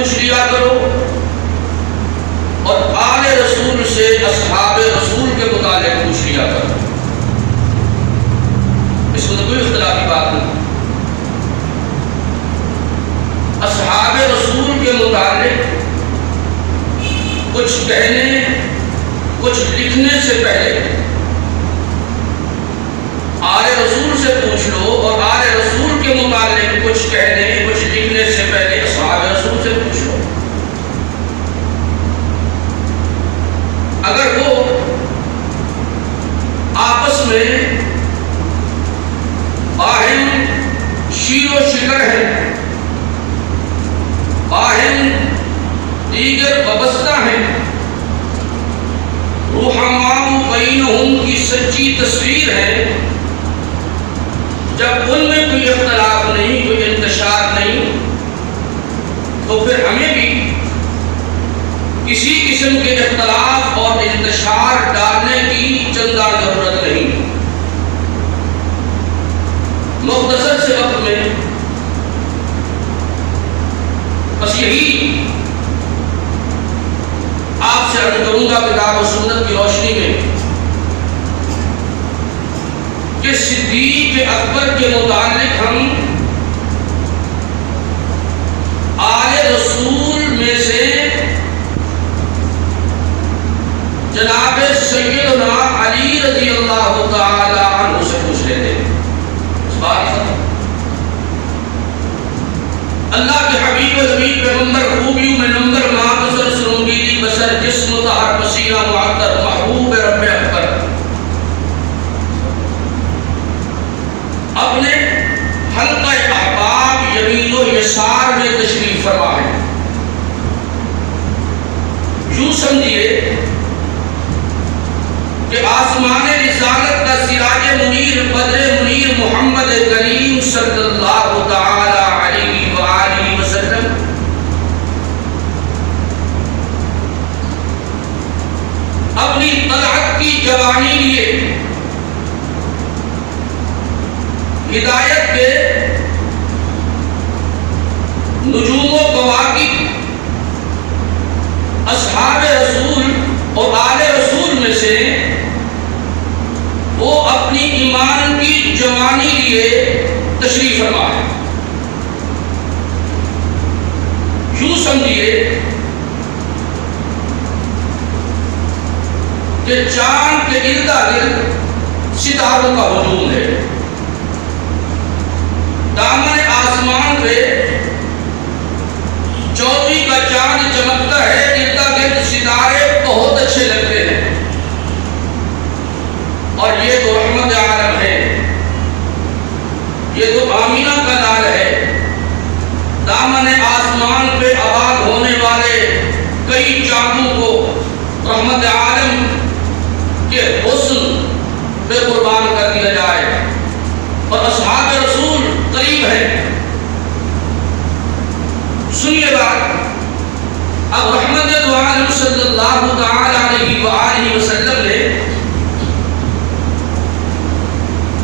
پوچھ لیا کرو، اور آل رسول سے اصحاب رسول کے متعلق پوچھ لیا کرو۔ اس میں کوئی اختلافی بات نہیں۔ اصحاب رسول کے متعلق کچھ کہنے کچھ لکھنے سے پہلے آل رسول سے پوچھ لو، اور آل رسول کے متعلق کچھ کہنے کچھ لکھنے سے پہلے اصحاب رسول سے پوچھ لو۔ اگر وہ آپس میں باہم شیر و شکر ہے، باہم دیگر وابستہ ہیں، رحماء بینہم کی سچی تصویر ہے، جب ان میں کوئی اختلاف نہیں، کوئی انتشار نہیں، تو پھر ہمیں بھی کسی قسم کے اختلاف اور انتشار ڈالنے کی چندہ ضرورت نہیں۔ مختصر سے وقت میں بس یہی آپ سے عرض کروں گا کتاب و سنت کی روشنی میں کہ صدیق اکبر کے متعلق ہم آل رسول میں سے جناب سیدنا علی رضی اللہ تعالی عنہ سے پوچھ لیتے ہیں۔ اس بات اللہ کے حبیب و حبیب پیغمبر خوبیوں میں نمبر ماغذر سرنگیلی بسر جسم طہر پسینہ معطر محبوب رب اکبر اپنے حلقہ احباب یمین و یسار میں تشریف فرما ہے۔ یوں سمجھیے کہ آسمان رسالت کا سراج منیر بدر منیر محمد کریم صلی اللہ تعالی علیہ وآلہ وسلم اپنی طلعت کی جوانی لیے ہدایت کے نجوم و کواکب اصحاب رسول اور آل رسول میں سے وہ اپنی ایمان کی جوانی لیے تشریف فرما ہے۔ یوں سمجھیے کہ چاند کے ارد گرد ستاروں کا ہجوم ہے، دامن آسمان پہ چودھری کا چاند چمکتا ہے، ارد گرد ستارے بہت اچھے لگتے ہیں، اور یہ تو رحمت عالم ہے، یہ تو آمینہ کا لال ہے۔ دامن آسمان پہ آباد ہونے والے کئی چاندوں کو رحمت عالم کے حسن پہ قربان کر دیا جائے، اور اصحاب رسول قریب ہے۔ سنیے بات، اب رحمت دو عالم صلی اللہ تعالی علیہ وآلہ وسلم نے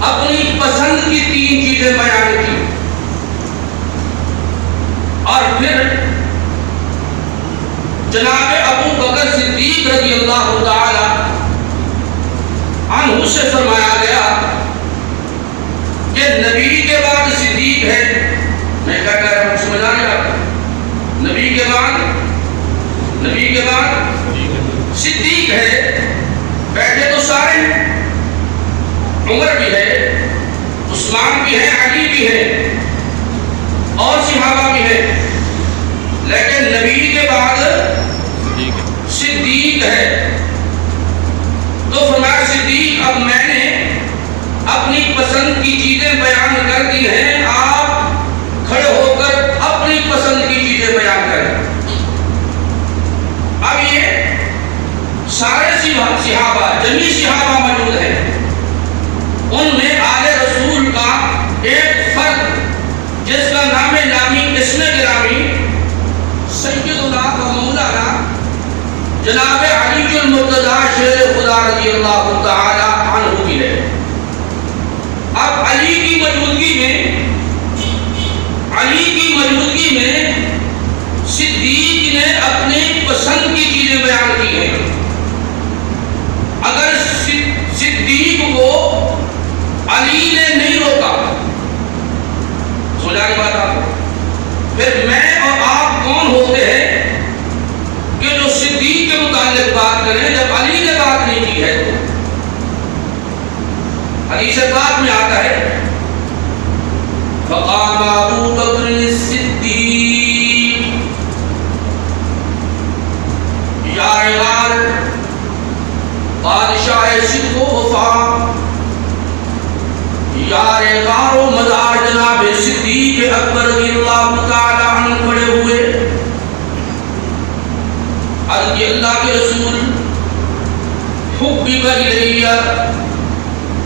اپنی پسند کی 3 چیزیں بیان کی، اور پھر جناب ابو بکر صدیق رضی اللہ تعالی عنہ سے فرمایا گیا کہ نبی کے بعد صدیق ہے۔ میں کیا کہہ رہا ہوں سمجھ آ رہا ہے؟ نبی کے بعد صدیق ہے۔ بیٹھے تو سارے ہیں، عمر بھی ہے، عثمان بھی ہے، علی بھی ہے، اور صحابہ بھی ہے، لیکن نبی کے بعد صدیق ہے۔ تو فرمایا صدیق اب میں نے اپنی پسند کی چیزیں بیان کر دی ہیں، آپ کھڑے ہو کر اپنی پسند کی چیزیں بیان کریں۔ اب یہ سارے صحابہ جمی صحابہ موجود ہیں، ان میں آل رسول کا ایک فرد جس کا نام نامی اسم گرامی سیدنا و مولانا جناب علی المرتضیٰ شیر خدا رضی اللہ تعالی عنہ بھی ہے۔ اب علی کی موجودگی میں صدیق نے اپنی پسند کی چیزیں بیان کی ہیں. اگر صدیق کو علی نے نہیں روکا، سمجھا کی بات آپ کو، پھر میں اور آپ کون ہوتے ہیں کہ جو صدیق کے متعلق بات کریں جب علی نے بات نہیں کی ہے؟ تو حدیث پاک میں آتا ہے فقام ابو بکر الصدیق یار غار بادشاہ صدق و وفا، یار غار و مدار جناب صدیق اکبر رضی اللہ تعالی عنہ کھڑے ہوئے. عرض اللہ کے رسول حبب الی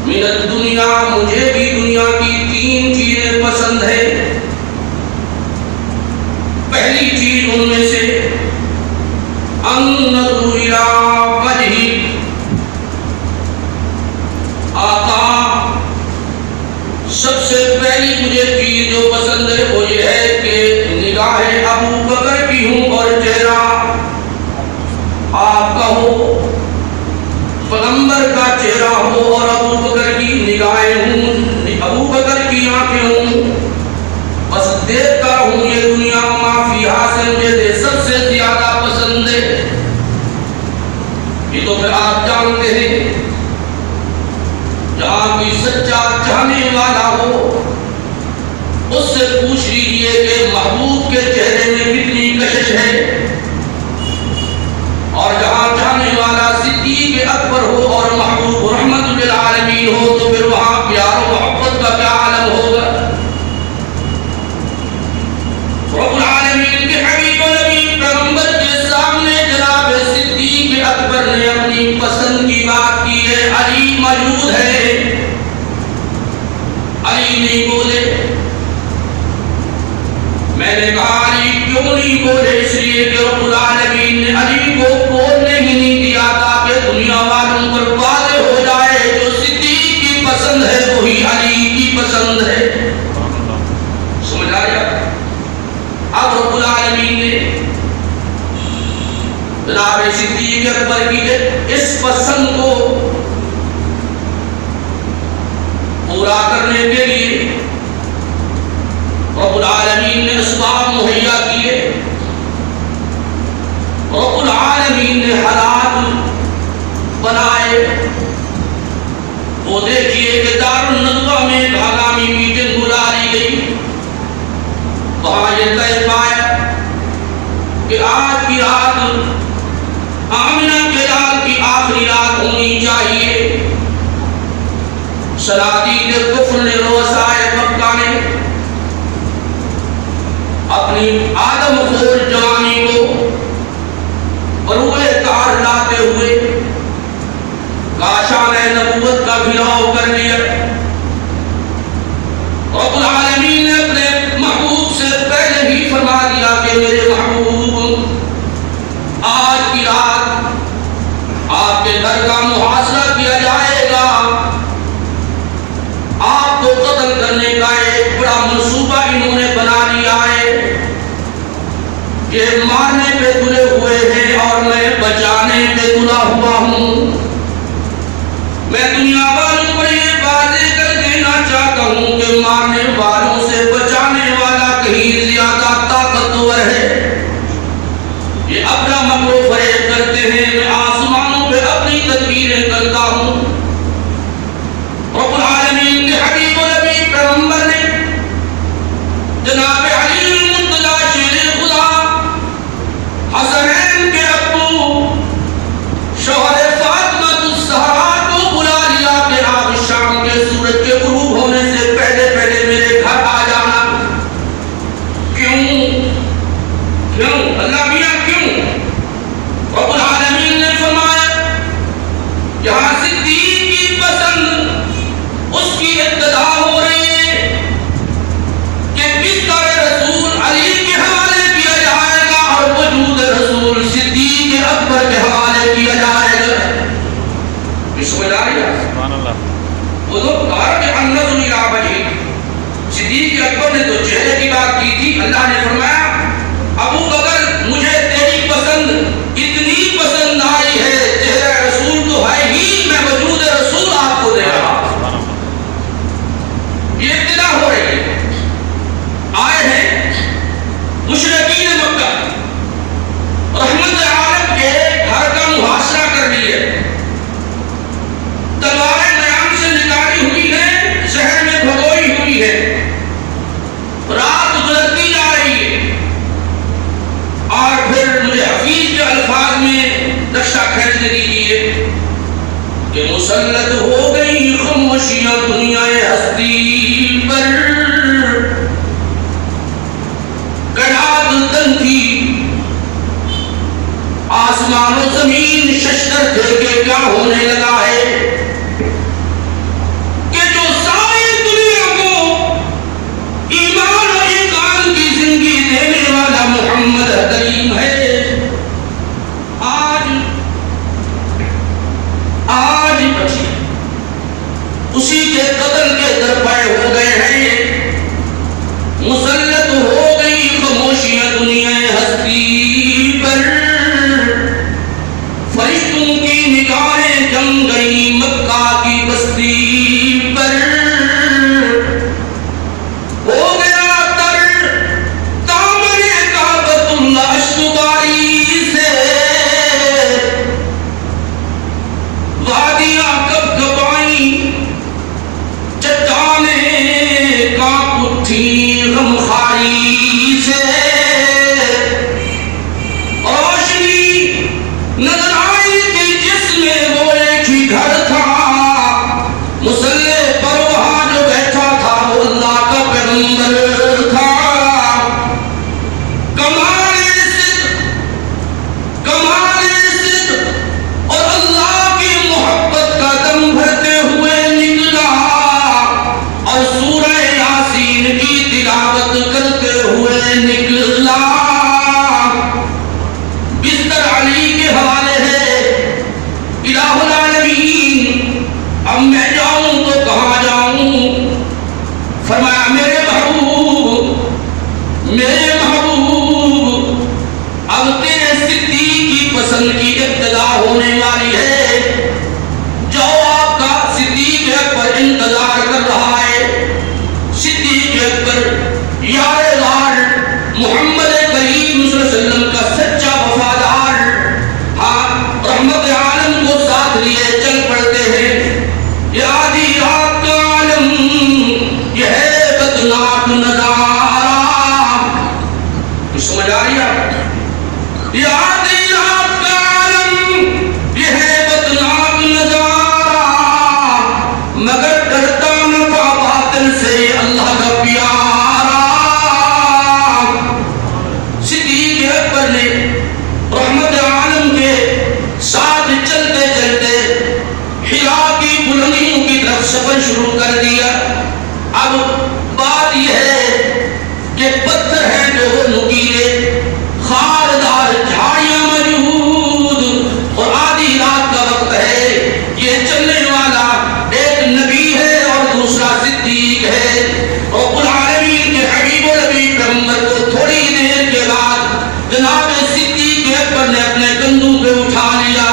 من الدنیا، مجھے بھی دنیا کی 3 چیزیں پسند ہیں. پہلی چیز ان میں سے النظر الی وجہ، آقا سب سے پہلی مجھے چیز جو پسند ہے وہ یہ ہے کہ نگاہ ابو بکر کی ہوں اور چہرہ آپ کا ہو، پیغمبر کا چہرہ ہو اور ابو بکر کی نگاہیں ہوں، ابو بکر کی آنکھیں ہوں. بس دیکھتا ہوں یہ دنیا ما فیہا سے مجھے سب سے زیادہ پسند ہے. یہ تو پھر آپ جانتے ہیں جہاں کوئی سچا چاہنے والا ہو اس سے پوچھ لیجئے کہ محبوب کے چہرے میں کتنی کشش ہے، اور جہاں چاہنے والا صدیق اکبر ہو اور محبوب رحمت للعالمین ہو تو پھر وہاں پیار و محبت کا کیا عالم ہوگا. رب العالمین کے حبیب و نبی پیغمبر کے سامنے جناب صدیق اکبر نے اپنی پسند کی بات کی ہے. علی موجود ہے، علی نہیں بولے. میں نے کہا علی کیوں نہیں بولے؟ اس لیے کہ رب العالمین نے علی کو بولنے ہی نہیں دیا تاکہ دنیا والوں پر واضح ہو جائے جو صدیق کی پسند ہے وہی علی کی پسند ہے. سمجھ آیا؟ اب رب العالمین نے جناب صدیق اکبر کی اس پسند کو پورا کرنے کے لیے رب العالمین نے اسباب مہیا کیے. رب العالمین نے حالات بنائے. وہ دیکھیے کہ دار الندوہ میں ایک ہنگامی میٹنگ بلا لی گئی. وہاں یہ طے پایا کہ آج کی رات آمنہ کے لال کی آخری رات ہونی چاہیے. شرادید کفر نے روسائے مکہ نے اپنی آدم خور جوانی کو بروئے کار لاتے ہوئے کاشان نبوت کا گھراؤ کر لیا. رب العالمین نے اپنے محبوب سے پہلے ہی فرما دیا کہ میرے محبوب آج کی رات آپ کے گھر کا محاصرہ کیا جائے گا. آپ کو قتل کرنے کا ایک بڑا منصوبہ انہوں نے بنا لیا ہے. یہ مارنے پہ تلے ہوئے ہیں اور میں بچانے پہ تلا ہوا ہوں. میں دنیا والوں کو یہ واضح کر دینا چاہتا ہوں کہ مارنے والوں سے بچانے والا کہیں زیادہ طاقتور ہے. یہ اپنا مکر و فریب کرتے ہیں، میں آسمانوں پہ اپنی تدبیریں کرتا ہوں. رب العالمین کے حبیب و نبی پیغمبر نے جناب علی المرتضی شیر خدا حسنین کے ابو شوہر فاطمہ الزہرا کو بلا لیا کہ آپ شام کے سورج کے غروب ہونے سے پہلے پہلے میرے گھر آ جانا. کیوں اللہ میاں کیوں؟ رب العالمین نے فرمایا یہاں صدیق کی پسند اس کی ابتدا ہو رہی ہے کہ کس طرح رسول علی کے حوالے کیا جائے گا اور وجود رسول صدیق اکبر کے حوالے کیا جائے گا. بسم اللہ سبحان اللہ. وہ لوگ کہا کہ النظر الی وجہ، صدیق اکبر نے تو چہرے کی بات کی تھی. اللہ نے فرمایا ابو بکر آسمان و زمین ششدر تھے کہ کیا ہونے لگا ہے کہ جو ساری دنیا کو ایمان و ایقان کی زندگی دینے والا محمد کریم ہے، آج بچے اسی کے قتل کے درپے ہو گئے ہیں، مسلط ہو گئی خاموشیاں دنیا ہستی پر، فرشتوں کی نگاہیں جم گئی مکہ کی بستی پر، ہو گیا تر دامن کعبۃ اللہ اشکباری سے، وادیاں کب کبائیں چٹانیں کانپ اٹھی غمخاری سے، روشنی نظر آئی تھی جس میں وہ ایک ہی گھر تھا، مصلی پر وہاں جو بیٹھا تھا وہ اللہ کا پیغمبر تھا، کمال صدق اور اللہ کی محبت کا دم بھرتے ہوئے نکلا، اور سورہ یاسین کی تلاوت کرتے ہوئے نکلا، بستر علی کے حوالے ہے، الہ العالمین اب میں جاؤں تو کہاں جاؤں، فرمایا میرے محبوب اب تیرے صدیق کی پسند کی ابتدا ہونے والی ہے، جو آپ کا صدیق اکبر انتظار کر رہا ہے، صدیق اکبر یار غار محمد کریم صلی اللہ علیہ وسلم کا سچا وفادار، ہاں رحمت عالم کو ساتھ لیے چل پڑتے ہیں، یہ آدھی رات کا عالم یہ ہے بدناک نظارہ، کچھ سمجھ آ رہی ہے؟ یہ آدھی رات کا عالم یہ ہے بدناک نظارہ، مگر ڈرتا نہ پا باطل سے اللہ کا پیارا، صدیق اکبر نے رحمت عالم کے ساتھ چلتے چلتے حرا کی بلندیوں کی طرف سفر شروع کر دیا، اب بات یہ ہے کہ پتھر ہیں جو وہ نکیلے، خاردار جھاڑیاں موجود، اور آدھی رات کا وقت ہے، یہ چلنے والا ایک نبی ہے اور دوسرا صدیق ہے، اور رب العالمین کے حبیب و نبی پیغمبر کو تھوڑی دیر کے بعد جناب صدیق اکبر نے اپنے کندھوں پہ اٹھا لیا،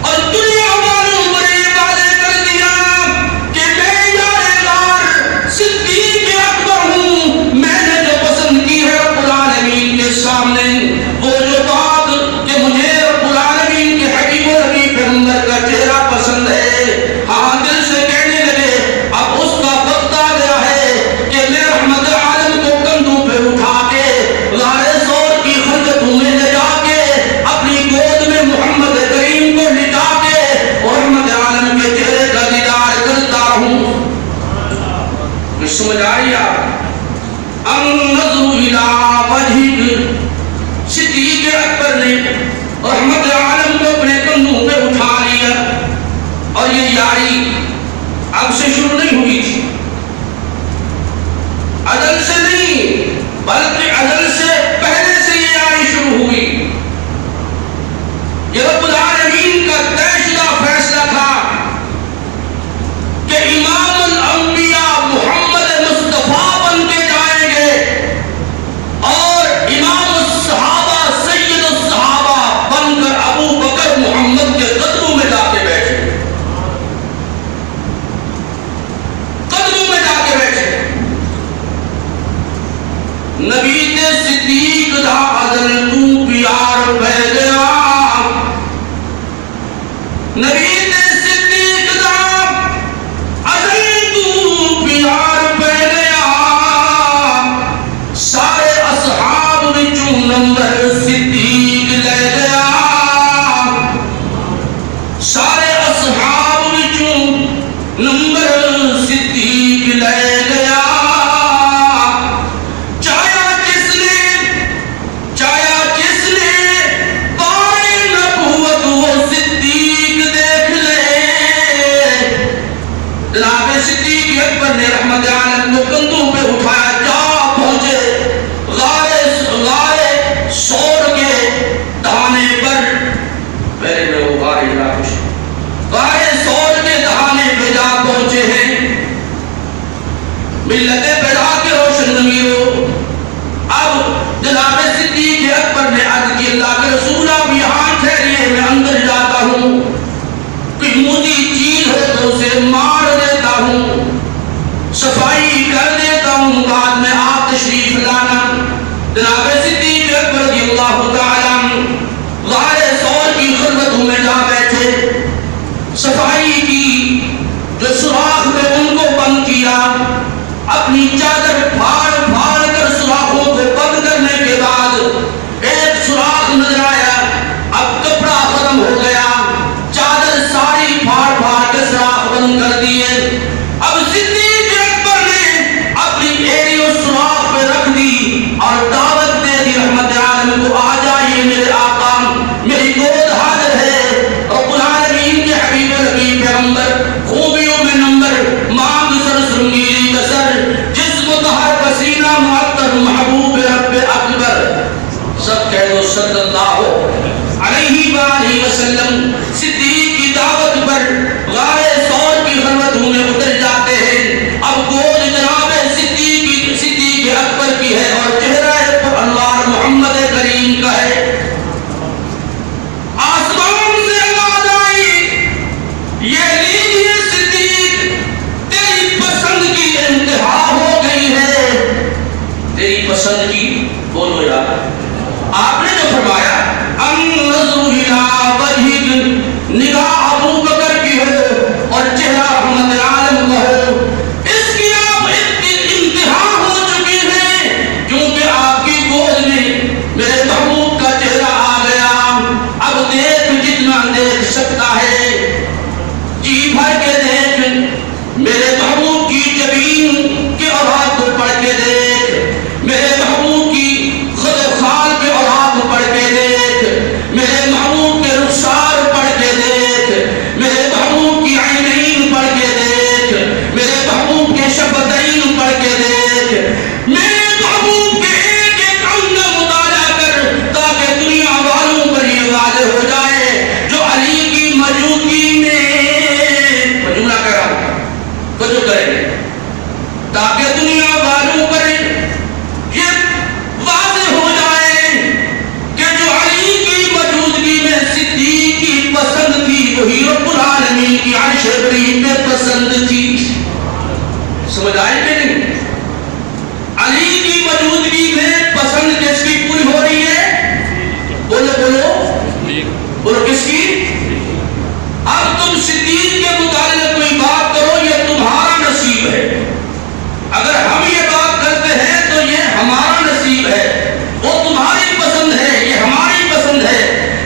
اور دنیا والوں پر یہ وعدے کر دیا کہ میں یار غار صدیق اکبر ہوں، میں نے جو پسند کی ہے رب العالمین کے سامنے، وہ جو بات کہ مجھے رب العالمین کے حبیب و نبی پیغمبر کا چہرہ پسند ہے، ہاں دل سے کہنے لگے اب اس کا وقت آ گیا ہے کہ میں رحمت عالم کو کندھوں پہ اٹھا کے غار ثور کی خلوتوں میں لے جا کے اپنی گود میں محمد کریم کو لٹا کے اور رحمت عالم کے چہرے کا دیدار کرتا ہوں، کچھ سمجھ آ رہی ہے؟ النظر الى وجهك، صدیق اکبر نے رحمت عالم کو اپنے کندھوں پہ اٹھا لیا، اور یہ یاری اب سے شروع نہیں ہوئی تھی، ازل سے نہیں بلکہ ازل سے پہلے سے یہ یاری شروع ہوئی، یہ رب العالمین کا طے شدہ فیصلہ تھا کہ امام الانبیاء محمد مصطفیٰ بن کے جائیں گے، اور امام الصحابہ سید الصحابہ بن کر ابو بکر محمد کے قدموں میں جا کے بیٹھے، قدموں میں جا کے بیٹھے، نبی نے سب کہہ دو صلی اللہ علیہ وآلہ وسلم صدیق کی دعوت پر غار ثور کی خلوتوں میں اتر جاتے ہیں. اب گود جناب صدیق اکبر کی ہے اور چہرہ انوار محمد کریم کا ہے. آسمان سے آواز آئی, یہ لیجیے صدیق, تیری پسند کی انتہا ہو گئی ہے. تیری پسند کی, بولو یار. آپ نے جو فرمایا انظر الی وجہک, نگاہ ابو بکر کی ہے اور چہرہ رحمت عالم کا ہے. اس کی آپ انتہا ہو چکی ہے کیونکہ آپ کی گود میں میرے محبوب کا چہرہ آ گیا. اب دیکھ جتنا دیکھ سکتا ہے, جی بھر کے دیکھ, میرے محبوب کی جبین کے اوراق کو پڑھ کے دیکھ, میرے محبوب کی خد خال کے اوراق پڑھ کے دیکھ, میرے محبوب کے رخسار پڑھ کے دیکھ, میرے محبوب کی عینین پڑھ کے دیکھ, میرے محبوب کے شفتین پڑھ کے دیکھ, میرے محبوب کے ایک ایک انگ کا مطالعہ کر تاکہ دنیا والوں پر یہ واضح ہو جائے جو علی کی موجودگی میں, میں جملہ کہہ رہا ہوں کچھ کریں گے, تاکہ دنیا والوں پر یہ واضح ہو جائے کہ جو علی کی موجودگی میں صدیق کی پسند تھی وہی رب العالمین کی عرش کریم میں پسند تھی. سمجھ آئے کہ نہیں؟ علی کی موجودگی میں پسند کس کی پوری ہو رہی ہے؟ بولو بولو بولو, کس کی؟ اب تم صدیق کے متعلق کوئی بات کرو, یہ تمہارا نصیب ہے. اگر ہم یہ بات کرتے ہیں تو یہ ہمارا نصیب ہے, وہ تمہاری پسند ہے, یہ ہماری پسند ہے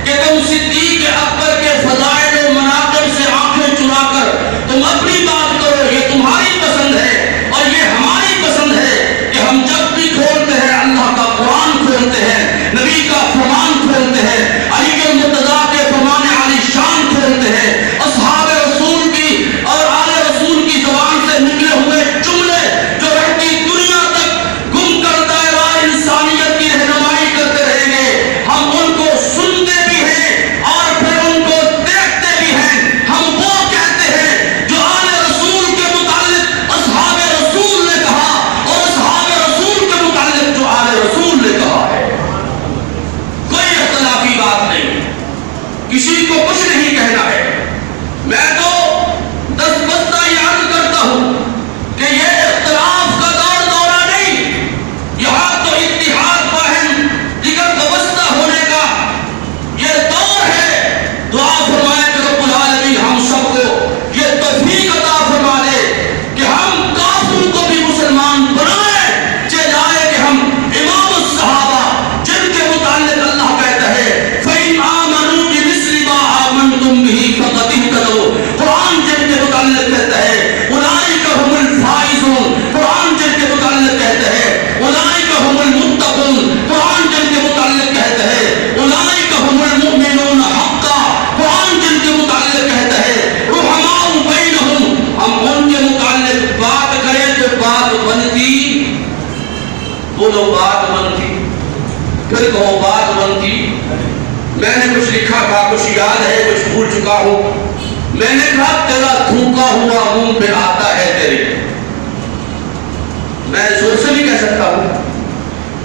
کہ تم صدیق اکبر کے فضائل و مناقب سے آنکھیں چرا کر تم اپنی بات کرو, یہ تمہاری پسند ہے. اور یہ ہماری پسند ہے کہ ہم جب بھی کھولتے ہیں اللہ کا قرآن کھولتے ہیں, نبی کا فرمان کھولتے ہیں, علی المرتضیٰ کے فرمان عالی شان کھولتے ہیں, اصحاب رسول کی اور آل رسول کی زبان سے نکلے ہوئے جملے جو رہتی دنیا تک گم کر دائرہ انسانیت کی رہنمائی کرتے رہیں گے, ہم ان کو سنتے بھی ہیں اور پھر ان کو دیکھتے بھی ہیں. ہم وہ کہتے ہیں جو آل رسول کے متعلق اصحاب رسول نے کہا اور اصحاب رسول کے متعلق جو آل رسول نے کہا ہے. کوئی اختلافی بات نہیں, کسی کو کچھ نہیں کہنا ہے. میں تو دس بستہ یاد کرتا ہوں کہ یہ اختلاف کا دورہ نہیں, یہاں تو اتحاد باہم دیگر وابستہ ہونے کا یہ دور ہے. دعا فرمائے کہ رب العالمین ہم سب کو یہ توفیق عطا فرما دے کہ ہم کافروں کو بھی مسلمان بنائے, چاہے کہ ہم امام الصحابہ جن کے متعلق اللہ کہتا ہے فَإِنْ آمَنُوا بِمِثْلِ مَا آمَنْتُمْ بِهِ فَقَدْ اهْتَدَوْا. قرآن جن کے متعلق کہتا ہے اولئک هم الفائزون, قرآن جن کے متعلق کہتا ہے اولئک هم المتقون, قرآن جن کے متعلق کہتا ہے اولئک هم المؤمنون حقا, قرآن جن کے متعلق کہتا ہے رحماء بینہم. ہم ان کے متعلق بات کریں تو بات بنتی, بولو بات بنتی, پھر کہو بات بنتی. میں نے کچھ لکھا تھا, کچھ یاد ہے, کچھ بھول چکا ہوں. میں نے کہا تیرا تھوکا ہوا منہ پہ آتا ہے تیرے. میں زور سے بھی کہہ سکتا ہوں,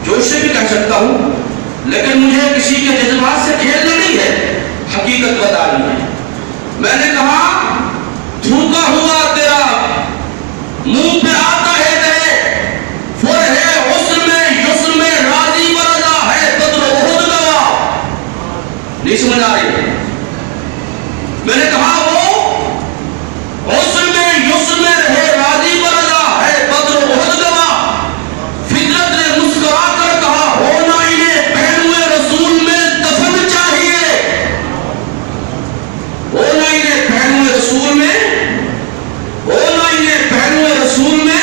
جوش سے بھی کہہ سکتا ہوں, لیکن مجھے کسی کے جذبات سے کھیلنا نہیں ہے, حقیقت بتانی ہے. میں نے کہا تھوکا ہوا تیرا منہ پہ آتا ہے تیرے, فر ہے حسن میں یسر میں راضی برضا ہے بدر احد گواہ. نہیں سمجھ آ رہی؟ میں نے کہا وہ حسن میں یسر میں رہے راضی برضا ہے بدر احد گواہ. فطرت نے مسکرا کر کہا ہونا انہیں پہلوئے رسول میں دفن چاہیے, ہونا انہیں پہلوئے رسول میں, ہونا انہیں پہلوئے رسول میں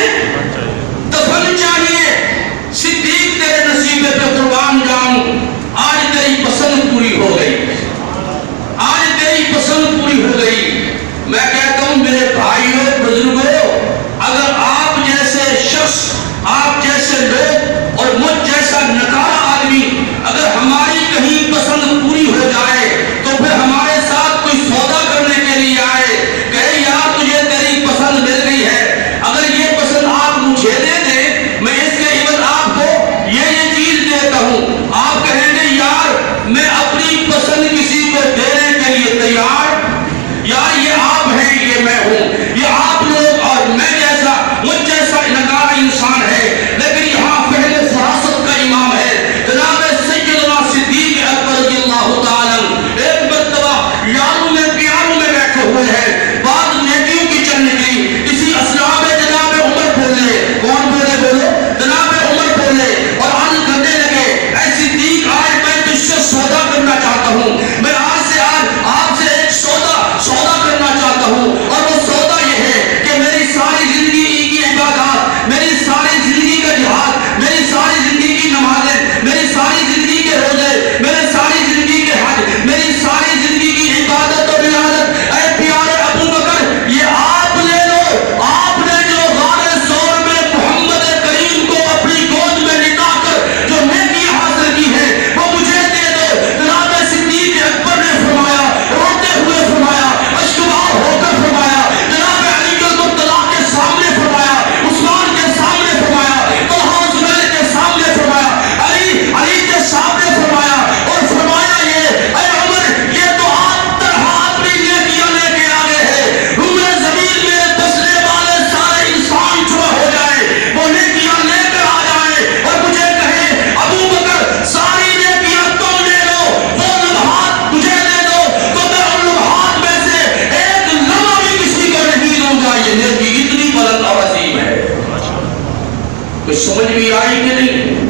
بھائی کے نہیں،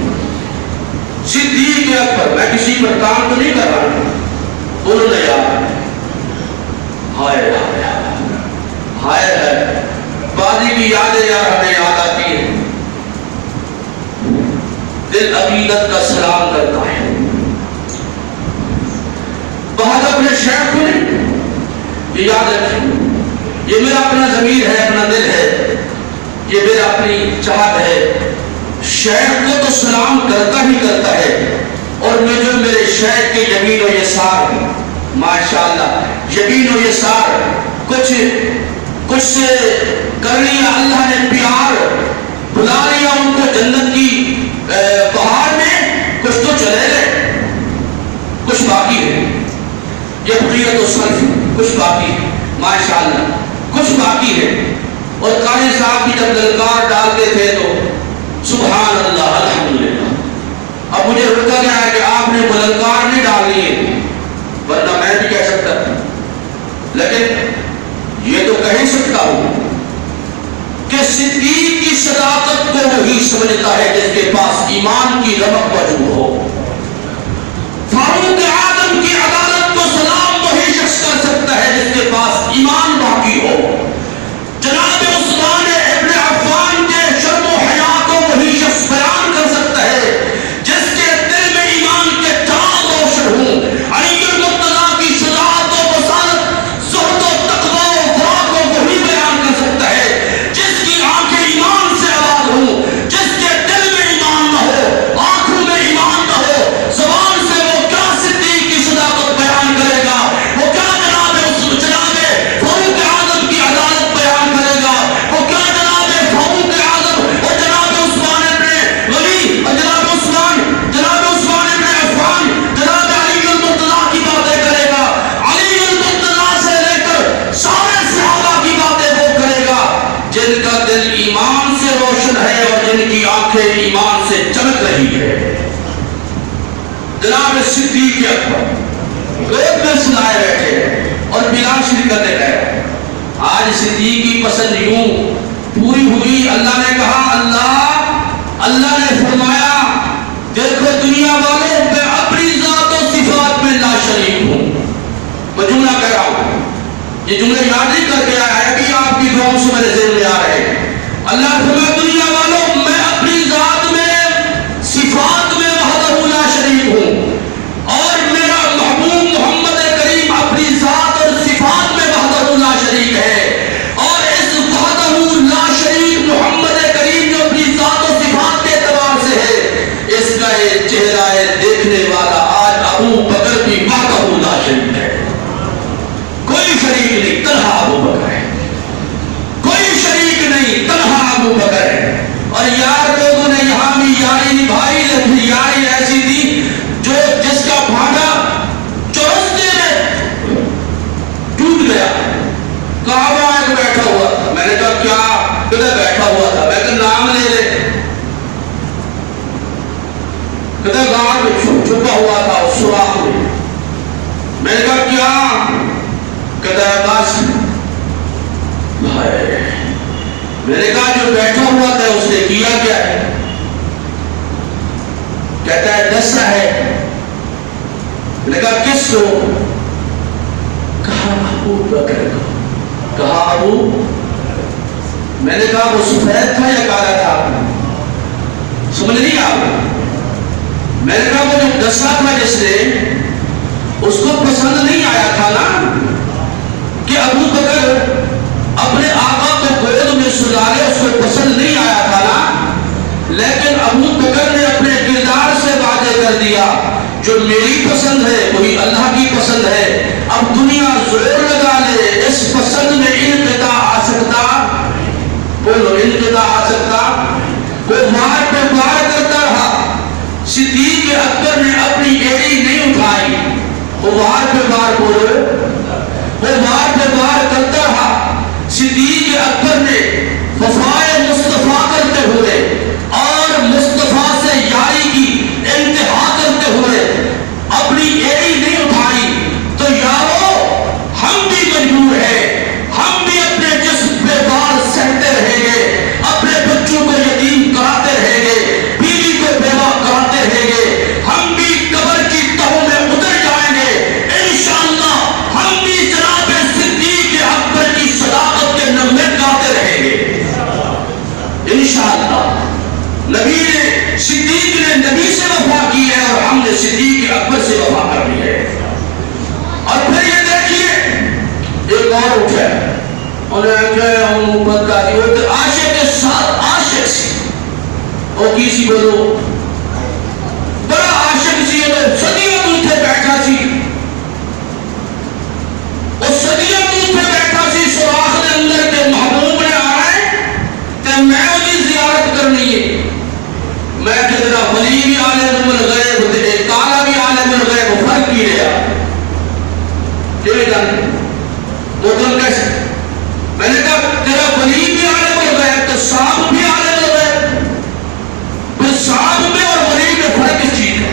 صدیق اکبر، میں کسی پر کام تو نہیں کر رہا ہوں، انہوں نے یاد ہائے ہائے ہائے بازی کی یادیں یار ہمیں یاد آتی ہے، دل عقیدت کا سلام کرتا ہے۔ بہت اپنے شیخ کو نہیں، یہ یاد رکھیں، یہ میرا اپنا ضمیر ہے، اپنا دل ہے، یہ میرا اپنی چاہت ہے، شیخ کو تو سلام کرتا ہی کرتا ہے، اور میں جو میرے شیخ کے یمین و یسار، ماشاءاللہ یمین و یسار کچھ سے کر لیا اللہ نے پیار، بلا لیا ان کو جنت کی بہار میں، کچھ تو چلے گئے، کچھ باقی ہے، یہ بقیت و صرف کچھ باقی ہے، ماشاءاللہ کچھ باقی ہے۔ اور قاری صاحب کی جب للکار ڈالتے تھے تو سبحان اللہ الحمدللہ، اب مجھے رکا گیا ہے کہ آپ نے للکار نہیں ڈالنی ہے، ورنہ میں بھی کہہ سکتا تھا، لیکن یہ تو کہہ سکتا ہوں کہ صدیق کی صداقت کو وہی سمجھتا ہے جس کے پاس ایمان کی رمق موجود ہو۔ فاروق اعظم کی عدالت کو سلام وہی شخص کر سکتا ہے جس کے پاس ایمان باقی ہو۔ جناب عثمان ابن عفان کے شرم و حیا کو وہی شخص بیان کر سکتا ہے جس کے دل میں ایمان کے چاند روشن ہوں۔ علی المرتضیٰ کی شجاعت و بصارت، زہد و تقویٰ و ورع کو وہی بیان کر سکتا ہے جس کی آنکھیں ایمان سے آباد ہوں، جس کے دل میں ایمان نہ ہو، آنکھوں میں ایمان نہ ہو، زبان سے وہ کیا صدیق کی صداقت بیان کرے گا، وہ کیا جناب فاروق اعظم کی عدالت بیان کرے گا، وہ کیا جناب فاروق اعظم اور جناب عثمان ابن غنی اور جناب عثمان ابن عفان، جناب علی المرتضیٰ کی باتیں کرے گا، علی المرتضیٰ سے لے کر سارے صحابہ کی باتیں وہ کرے گا جن کا دل ایمان سے روشن ہے اور جن کی آنکھیں ایمان سے چمک رہی ہے۔ جناب صدیق اکبر گود میں سلائے بیٹھے اور بلال شریف کرنے گئے۔ آج صدیق کی پسند یوں پوری ہوئی، اللہ نے کہا، اللہ نے فرمایا دیکھو دنیا والوں، میں اپنی ذات و صفات میں لا شریک ہوں۔ میں جملہ کہہ رہا ہوں، یہ جملے یاد نہیں کر کے آیا ہے کہ آپ کی دعاؤں سے میرے ذہن میں آ رہے ہیں۔ اللہ نے فرمایا دنیا والوں، میں اپنی ذات میں صفات میں وحدہ لا شریک ہوں، اور میرا محبوب محمد کریم اپنی ذات اور صفات میں وحدہ لا شریک ہے، اور اس وحدہ لا شریک محمد کریم جو اپنی ذات و صفات کے اعتبار سے ہے، اس کا یہ چہرہ دیکھنے والا آج ابو بکر بھی وحدہ لا شریک ہے، کوئی شریک نہیں، تنہا ابو بکر ہے، کوئی شریک نہیں، تنہا ابو بکر ہے۔ اور یار لوگوں نے یہاں بھی یاری نبھائی، لیکن یاری ایسی تھی جو جس کا بھانڈا چورستے میں ٹوٹ گیا۔ کعبہ ایک بیٹھا ہوا تھا، میں نے کہا کیا؟ کدھر بیٹھا ہوا تھا؟ میں کہا نام لے لے، کدھر گاڑ میں چھپا ہوا تھا اس سوراخ میں، میں نے کہا کیا؟ کہتا ہے بس میں نے کہا جو بیٹھا ہوا تھا اس نے کیا کیا ہے؟ کہتا ہے دسا ہے۔ میں نے کہا کس کو؟ کہا ابو بکر کو۔ کہا ابو؟ میں نے کہا وہ سفید تھا یا کالا تھا؟ سمجھ نہیں آپ؟ میں نے کہا وہ جو دسا تھا جس نے، اس کو پسند نہیں آیا تھا نا کہ ابو بکر اپنے آقا کو گود میں سلا لے، اس کو پسند نہیں آیا تھا نا، لیکن ابو بکر نے اپنے کردار سے واضح کر دیا جو میری پسند ہے وہی اللہ کی پسند ہے۔ اب دنیا زور لگا لے، اس پسند میں انقطاع آ سکتا؟ بولو انقطاع آ سکتا؟ وہ وار پہ وار کرتا رہا، صدیق اکبر نے اپنی ایڑی نہیں اٹھائی، وہ وار پہ وار بولو، وہ وار پہ وار کرتا رہا۔ صدیق اکبر نے وفائے مصطفیٰ کرتے ہوئے اور مصطفیٰ سے یاری کی انتہا کرتے ہوئے اپنی ایڑی نہیں اٹھائی۔ تو یارو ہم بھی مجبور ہیں، ہم بھی اپنے جسم پہ بار سہتے رہیں گے، اپنے بچوں کو یتیم کراتے رہیں گے، بیوی اکبر سے وفا کرنی ہے. اور پھر یہ دیکھیے ایک اور اٹھا انہیں کہا محبت کا دیو عاشق کے ساتھ عاشق سی اور کسی بولو بڑا عاشق سی صدیوں دوتھے بیٹھا سی اور صدیوں دوتھے بیٹھا سی سوراخ دے اندر کے محبوب نے آ رہے تے میں انہی زیارت کرنی ہے. میں کہتا ولی بھی عالم الغیب تے کالا بھی عالم الغیب فرق کی رہا کیوں جانتے محترم کیسے میں نے کہا تیرا ولی بھی عالم الغیب تو صاحب بھی عالم الغیب پھر صاحب میں اور ولی میں فرق کس چیز کا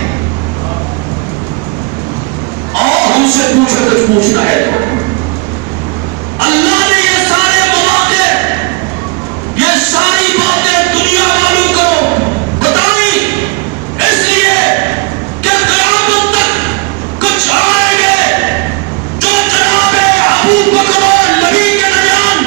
اور ہم سے پوچھو کچھ پوچھنا ہے تو اللہ نے یہ سارے مواقع یہ ساری باتیں دنیا والوں کو بتائی اس لیے کہ قیامت تک کچھ آئے گے جو جناب ابو بکر اور نبی کے درمیان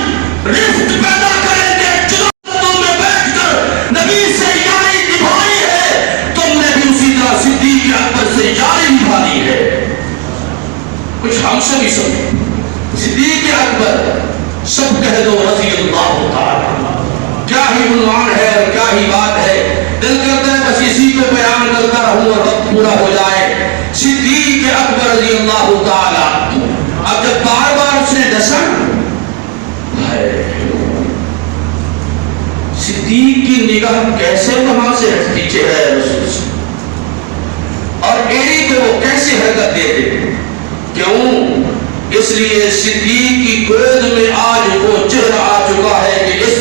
رفت پیدا کریں گے. جنازوں میں بیٹھ کر نبی سے یاری نبھائی ہے تم نے بھی اسی طرح صدیق اکبر سے یاری نبھانی ہے. کچھ ہم سے بھی سمجھے صدیق اکبر سب کہہ دو رضی اللہ تعالی. کیا ہی عنوان ہے اور کیا ہی بات ہے دل کرتا ہے بس اسی کو بیان کرتا رہوں اور وقت پورا ہو جائے. صدیق اکبر رضی اللہ تعالی اب جب بار بار اس نے ڈسا صدیق کی نگاہ کیسے وہاں سے ہٹتی چہرہ رسول سے اور ایڑی کو وہ کیسے حرکت دیتے کیوں اس لیے صدیق کی گود میں آج وہ چہرہ آ چکا ہے کہ اس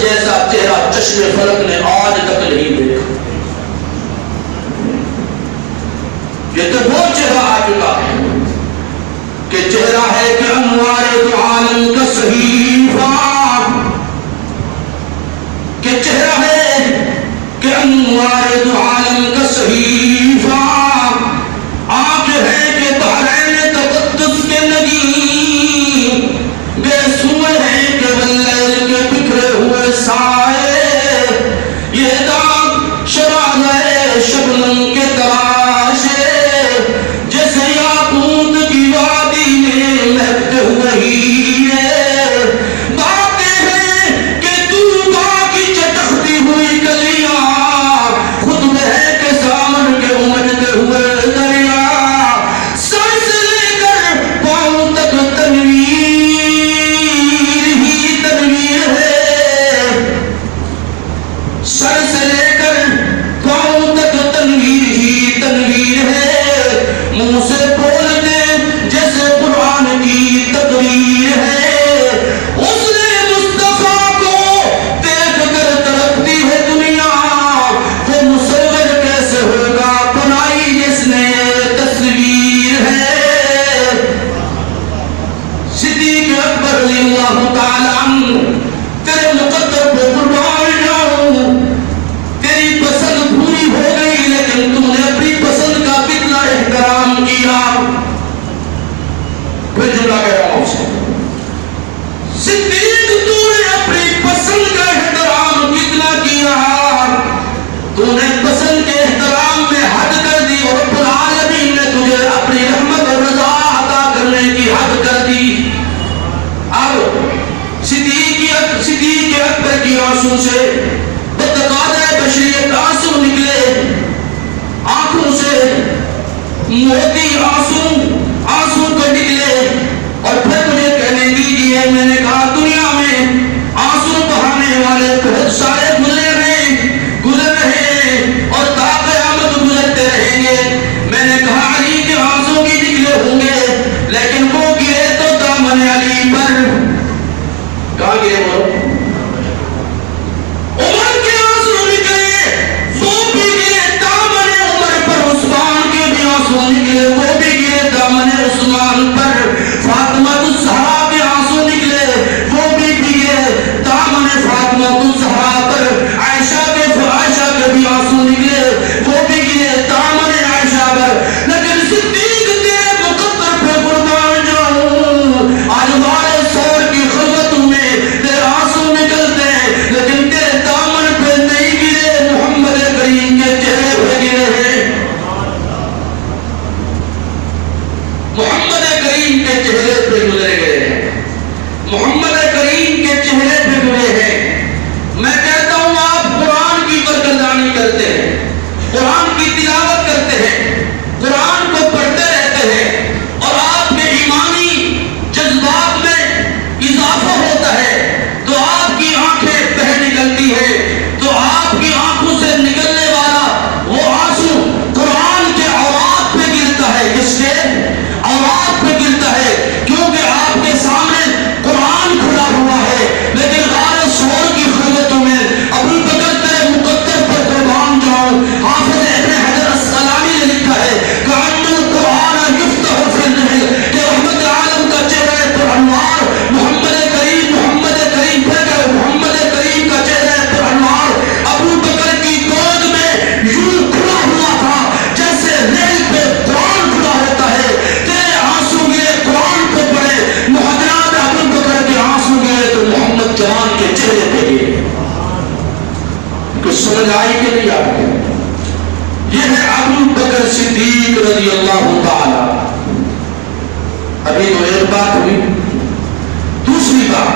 جیسا چہرہ چشم فلک نے آج تک نہیں دیکھا. یہ تو وہ چہرہ آ چکا ہے کہ چہرہ ہے کہ انوار دو عالم کا صحیفہ کہ چہرہ ہے کہ انوار دو عالم کا صحیفہ آنکھ ہے کہ بحرین تقدس کے نگی بے سور ہے کہ واللیل کے بکھرے ہوئے سائے یہ داغ شراب ہے شبنم کے تراشے جیسے یاقوت کی وادی میں مہکتے ہوئے ہیرے باتیں ہیں کہ طوبا کی چٹکتی ہوئی گلیاں خطبے ہے کہ سامن کے امجدے ہوئے دریا سر سے لے کر پاؤں تک تنویر ہی تنویر ہے. سر سے لے کر پاؤں تک تنویر ہی تنویر ہے. منہ سے بولتے جیسے قرآن کی تقریر ہے. اس نے مصطفیٰ کو دیکھ کر تڑپتی ہے دنیا وہ مصور کیسے ہوگا بنائی جس نے تصویر ہے. صدیق اکبر رضی اللہ تعالی عنہ تیرے مقدر پہ قربان جاؤں تیری پسند پوری ہو گئی لیکن تم نے اپنی پسند کا کتنا احترام کیا. پھر جملہ کہہ رہا ہوں سے صدیق تو نے اپنی پسند کا احترام کتنا کیا. تو نے پسند کے احترام میں حد کر دی اور رب العالمین نے تجھے اپنی رحمت اور رضا عطا کرنے کی حد کر دی. اب صدیق اکبر کی آنسوں سے بتقاضۂ بشریت آنسو نکلے آنکھوں سے موتی آنسو کو نکلے. اور پھر مجھے کہنے دیجیے میں نے کہا دنیا میں آنسو بہانے والے بہت سارے گزر رہے ہیں اور تا قیامت گزرتے رہیں گے. میں نے کہا علی کے آنسو بھی نکلے ہوں گے لیکن وہ گرے تو دامن علی پر. کہاں گرے وہ عمر کے آنسو نکلے وہ بھی گرے دامن عمر پر. عثمان کے بھی آنسو نکلے وہ بھی گرے دامن رضی اللہ تعالی. ابھی تو ایک بات ہوئی. دوسری بات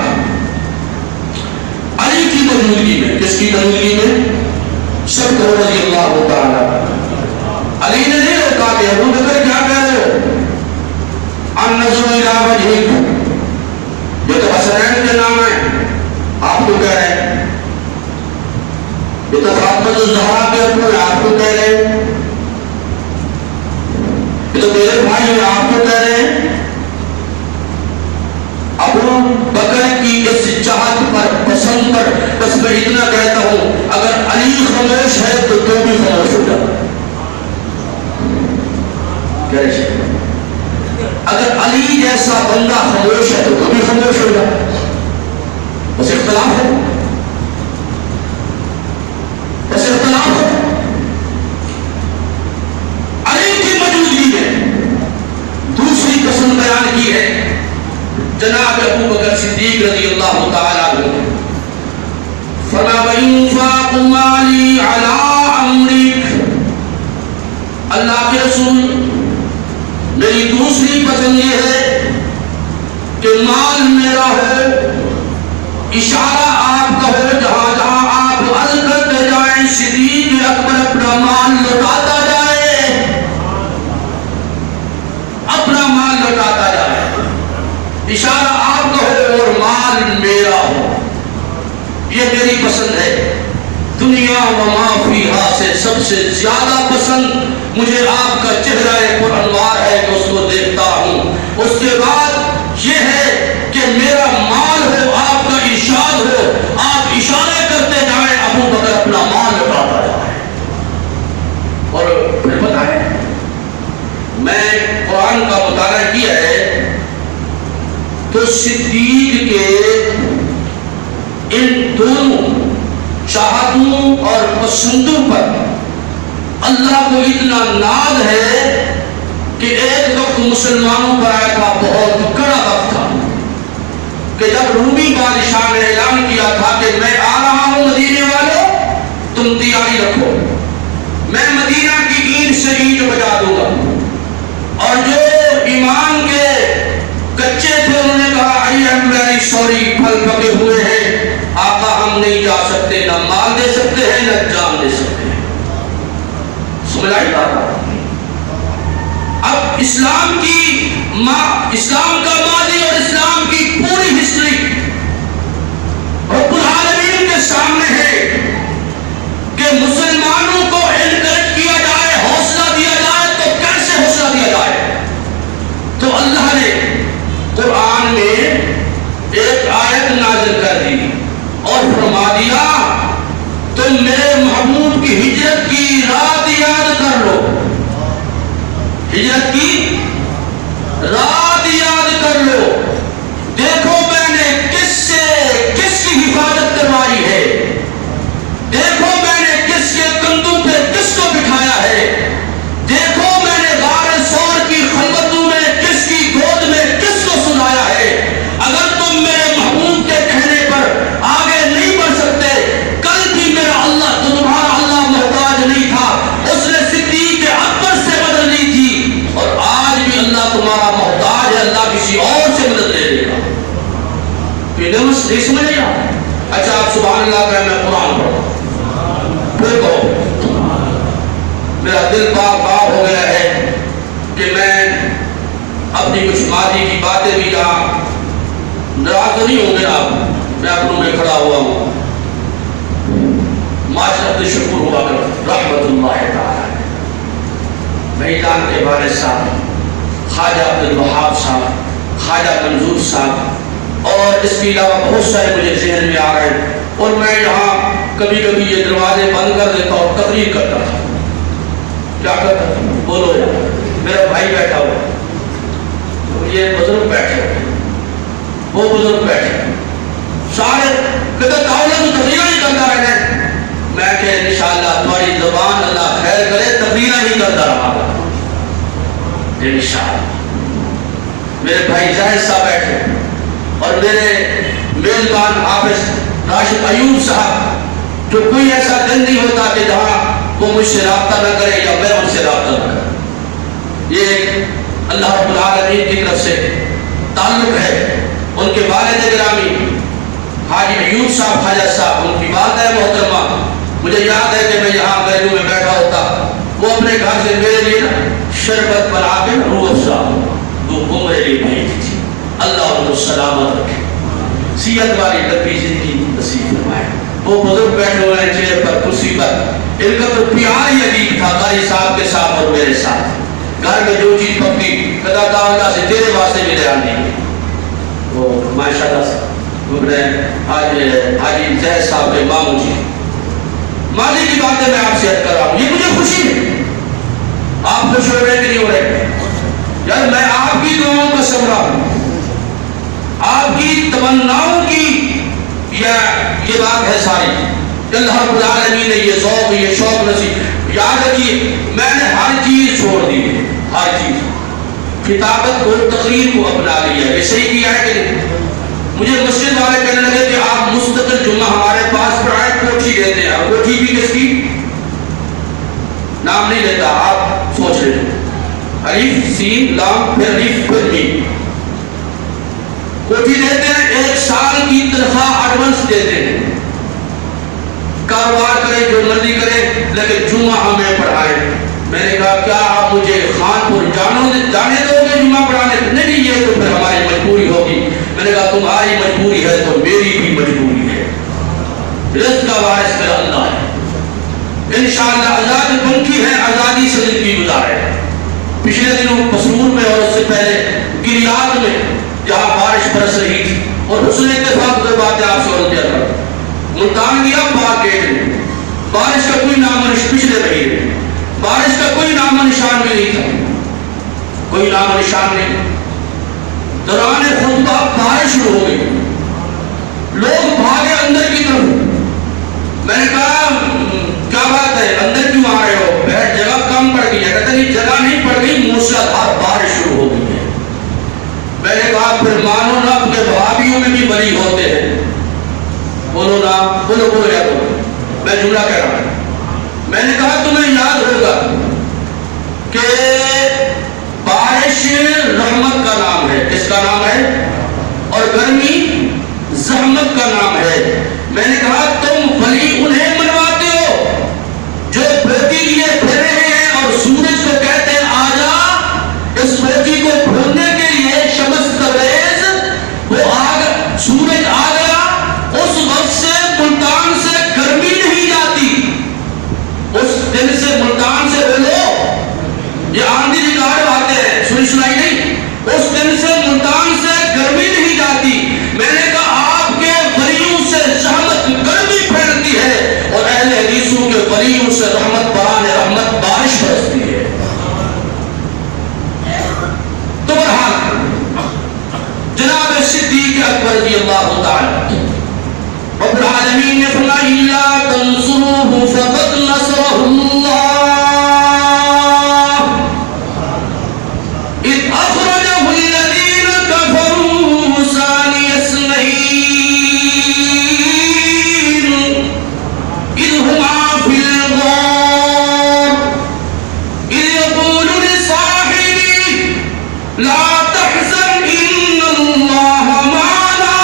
علی کی موجودگی میں. کس کی موجودگی میں؟ سب کو رضی اللہ تعالی. علی نے نہیں روکا کہ ابو بکر کیا کہہ رہے ہو؟ ان نظر الی وجہک، یہ تو حسنین کے نام ہے، آپ کو کہہ رہے ہیں. یہ تو فاطمہ الزہرا کے ابو ہیں، آپ کو کہہ رہے ہیں. یہ تو میرے بھائی ہیں، آپ کو کہہ رہے ہیں. ابو بکر کی اس چاہت پر، پسند پر بس میں اتنا کہتا ہوں، اگر علی خاموش ہے تو تم بھی خاموش ہو جاؤ. اگر علی جیسا بندہ خاموش ہے تو تم بھی خاموش ہو جاؤ. بس اختلاف ہے، بس اختلاف ہے. علی کی موجودگی میں دوسری قسم بیان کی ہے جناب ابو بکر صدیق رضی اللہ تعالی عنہ. فرمایا وَإِنْفَاقُ مَالِي عَلَىٰ أَمْرِكَ، اللہ کے رسول میری دوسری پسند یہ ہے کہ مال میرا ہو، اشارہ آپ کا ہو، جہاں جہاں آپ عرض کرتے جائیں صدیق اکبر اپنا مال لوٹاتا جائے، اپنا مال لوٹاتا جائے. اشارہ آپ کا ہو اور مال میرا ہو، یہ میری پسند ہے. دنیا و ما فیہا سے سب سے زیادہ پسند مجھے آپ کا چہرہ پر انوار ہے کہ اس کو دیکھتا ہوں. اس کے بعد یہ ہے کہ میرا مال ہو، آپ کا ارشاد ہو، آپ اشارے کرتے جائیں، ابو بکر اپنا مال لوٹاتا جائے. اور پھر پتہ ہے میں قرآن کا مطالعہ کیا ہے تو صدیق کے ان دونوں چاہتوں اور پسندوں پر اللہ کو اتنا ناز ہے کہ ایک وقت مسلمانوں پر آیا تھا، بہت کڑا وقت تھا، کہ جب رومی بادشاہ نے اعلان کیا تھا کہ میں آ رہا ہوں مدینے والوں، تم تیاری رکھو، میں مدینہ کی اینٹ سے اینٹ بجا دوں گا. اور جو ایمان کے کچے تھے انہوں نے کہا آئی ایم ویری سوری، پھل پکے ہوئے ہیں آقا، ہم نہیں جا سکتے، نہ مال دے سکتے ہیں نہ جان دے سکتے ہیں. سمجھ آئی بات؟ اب اسلام کا ماضی اور اسلام کی پوری ہسٹری رب العالمین کے سامنے ہے کہ مسلمانوں کو انکریج کیا جائے، حوصلہ دیا جائے. تو کیسے حوصلہ دیا جائے؟ تو اللہ نے قرآن میں ایک آیت نازل کر دی اور فرما دیا تم میرے محبوب کی ہجرت کی رات یاد کر لو، ہجرت کی رات یاد کر لو. دیکھو میں نے کس کی حفاظت کروائی ہے، دیکھو میں نے کس کے کندھوں پہ کس کو بٹھایا ہے، دیکھو میں نے غار ثور کی خلوتوں میں کس کی گود میں کس کو سنایا ہے. اگر تم میرے محبوب کے کہنے پر آگے نہیں بڑھ سکتے، کل بھی میرا اللہ تو تمہارا اللہ محتاج نہیں تھا، اس نے صدیق اکبر سے مدد لی تھی، اور آج بھی اللہ تمہارا محتاج ہے، اللہ کسی اور سے مدد لے لے گا. نہیں سمجھ گیا؟ اچھا آپ سبحان اللہ کہیں، میں قرآن پڑھوں پھر کہو. میرا دل پاک ہو گیا ہے کہ میں اپنی کچھ ماضی کی باتیں بھی کہا، ناراض تو نہیں ہوں گے آپ، میں اپنوں میں کھڑا ہوا ہوں. معاشرت شکر ہوا کر رحمت اللہ تعالی میدان کے والد صاحب، خواجہ عبدالوہاب صاحب، خواجہ منظور صاحب، اور اس کے علاوہ بہت سارے مجھے ذہن میں آ رہے ہیں. اور میں یہاں کبھی کبھی یہ دروازے بند کر دیتا اور تقریر کرتا تھا. کیا کرتا تھا؟ بولو یار. میرا بھائی بیٹھا ہوا، یہ بزرگ بیٹھے ہوئے، وہ بزرگ بیٹھے سارے کہتے تو تقریر ہی کرتا رہنا. میں کہ انشاءاللہ تمہاری زبان اللہ خیر کرے، تقریر ہی کرتا رہا انشاءاللہ. میرے بھائی زاہد صاحب بیٹھے اور میرے میزبان حافظ راشد ایوب صاحب، جو کوئی ایسا دن نہیں ہوتا کہ جہاں وہ مجھ سے رابطہ نہ کرے یا میں ان سے رابطہ نہ کروں. یہ اللہ رب العالمین کی طرف سے تعلق ہے. ان کے والد گرامی حاجی ایوب صاحب خواجہ صاحب، ان کی والدہ محترمہ، مجھے یاد ہے کہ میں یہاں گھریلو میں بیٹھا ہوتا، وہ اپنے گھر سے میرے لیے شربت بنا کے روح افزا دو عمرے لیے بھیجی تھی. اللہ ان کو سلامت رکھے، صحت والی لمبی زندگی نصیب فرمائے. وہ بزرگ بیٹھے ہوئے ہیں چیئر پر، کرسی پر، ان کا تو پیار ہی عجیب تھا قاری صاحب کے ساتھ اور میرے ساتھ. گھر میں جو چیز پکتی کہتا تھا اللہ سے تیرے واسطے بھی لے آنی. وہ ماشاءاللہ سے حاجی زید صاحب کے ماموں جی، ماضی کی باتیں میں آپ سے عرض کر رہا ہوں. یہ مجھے خوشی ہے. آپ خوش ہو رہے کہ نہیں ہو رہے؟ یار میں آپ کی دعاؤں کا ثمرہ ہوں، آپ کی تمناؤں کی یہ بات ہے ساری. اللہ رب العالمین نے یہ ذوق یہ شوق نصیب. یاد رکھیے میں نے ہر چیز چھوڑ دی ہے، ہر چیز. کتابت کو تقریر کو اپنا لیا. یہ صحیح کیا ہے کہ نہیں؟ مجھے مسجد والے کہنے لگے کہ آپ مستقل جمعہ ہمارے پاس پڑھائیں، کوٹھی دیتے ہیں. کوٹھی بھی کس کی؟ نام نہیں لیتا، آپ سوچ رہے ہیں. الف سین لام پھر الف پھر میم. کوٹھی دیتے ہیں، 1 سال کی تنخواہ ایڈوانس دیتے ہیں. کاروبار کرے جو مرضی کرے لیکن جمعہ ہمیں پڑھائے. میں نے کہا کیا آپ مجھے خانپور جانے دو گے جمعہ پڑھانے؟ نہیں، یہ تو پھر ہماری مجبوری ہوگی. میں نے کہا تمہاری مجبوری ہے تو میری بھی مجبوری ہے. رزق کا وارث میرا اللہ ہے. انشاءاللہ آزاد پنکھی ہے، آزادی سے زندگی گزارے. پچھلے دنوں مسرور میں اور اس سے پہلے گلیات میں جہاں بارش برس رہی تھی، اور حسن اتفاق دو باتیں آپ سے عرض کر رہا ہوں. ملتان گیا باغ گیٹ میں، بارش کا کوئی نام و نشان، پچھلے مہینے بارش کا کوئی نام و نشان بھی نہیں تھا، کوئی نام و نشان نہیں. دوران خطبہ بارش شروع ہو گئی، لوگ بھاگے اندر کی طرف. میں نے کہا کیا بات ہے اندر کیوں آ رہے ہو؟ بیٹھ جگہ کم پڑ گئی ہے. کہتے نہیں جگہ نہیں پڑ گئی، موسلادھار بارش شروع ہو گئی ہے. میں نے کہا پھر مانو نہ کہ بھابھیوں میں بھی ولی ہوتے ہیں. بولو نا، بولو یا بولو. میں جملہ کہہ رہا ہوں. میں نے کہا تمہیں یاد ہوگا کہ بارش رحمت کا نام ہے. کس کا نام ہے؟ اور گرمی زحمت کا نام ہے. میں نے کہا تم ولی انہیں منواتے ہو جو بھوکی لیے پھر رہے ہیں اور سورج کو کہتے ہیں آجا. اس بھوکی کو بھولنے کے لیے شمس تبریز وہ آگ سورج آ گیا. اس وقت سے ملتان سے گرمی نہیں جاتی. اس دن سے ملتان سے بولو، یہ آندھی ریکارڈ آتے ہیں سنائی نہیں. اس دن سے ملتان سے گرمی نہیں جاتی. میں نے کہا آپ کے ولیوں سے زحمت گرمی پھیلتی ہے اور اہل حدیثوں کے ولیوں سے رحمت بران رحمت بارش برستی ہے. تو بہرحال جناب صدیق اکبر رضی اللہ تعالی رب العالمین نے فرمایا لا تنصروه فقد نصره اللہ اذ اخرجه الذین کفروا ثانی اثنین اذ هما فی الغار اذ یقول لصاحبه لا تحزن ان اللہ معنا.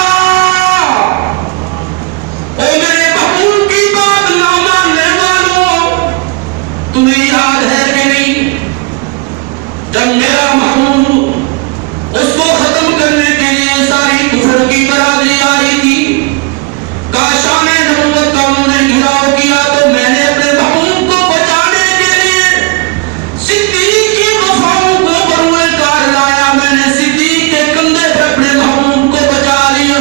اے میرے محبوب کی بات نہ ماننے والوں، تمہیں یاد ہے کہ نہیں جب میرا محبوب اس کو ختم کرنے کے لیے ساری کفر کی برادری آئی تھی، کاشان نبوت کا انہوں نے گھراؤ کیا، تو میں نے اپنے محبوب کو بچانے کے لیے صدیق کی وفاؤں کو بروئے کار لایا. میں نے صدیق کے کندھے پر اپنے محبوب کو بچا لیا.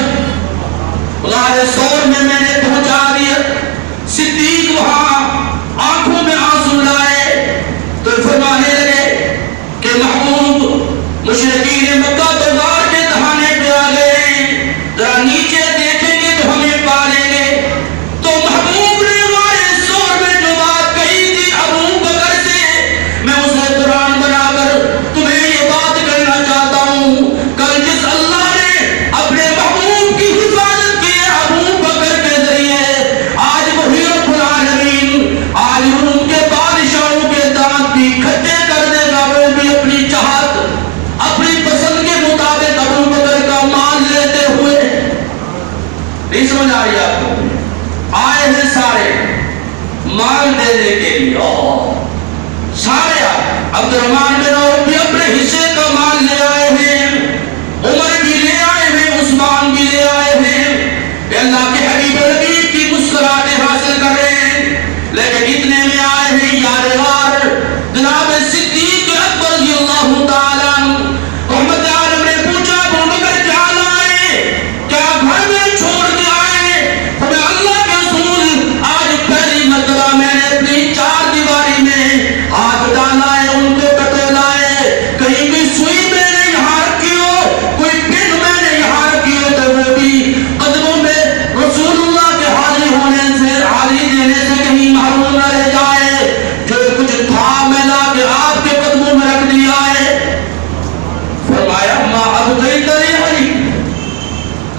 غار ثور میں نے پہنچا دیا. صدیق وہاں آنکھوں میں آنسو لائے تو فرمانے لگے کہ محبوب مشرکین مکہ تو غار کے دہانے پہ آ گئے، ذرا عبد الرحمن بن عوف بھی اپنے حصے کا مال لے آئے ہیں، عمر بھی لے آئے ہیں، عثمان بھی لے آئے ہیں، کہ اللہ کے حبیب حبیب کی مسکراہٹیں حاصل کر رہے ہیں، لیکن اتنے میں آئے ہیں یار غار جناب صدیق اکبر رضی اللہ تعالیٰ عنہ۔ رحمت عالم نے پوچھا ابو بکر کیا لائے، کیا گھر میں چھوڑ کے آئے؟ ہمیں اللہ کے رسول آج پہلی مرتبہ میں نے اپنی چار دیواری میں ہاتھ ڈالا ہے، ان کو کٹے لائے، کہیں بھی سوئی میں نے یہاں رکھی ہو، کوئی پن میں نے یہاں رکھی ہو تو وہ بھی قدموں میں رسول اللہ کے حاضر ہونے سے حاضری دینے سے کہیں محروم نہ رہ جائے، جو کچھ تھا میں لا کے آپ کے قدموں میں رکھ دیا ہے۔ فرمایا ما اب گئی تری علی،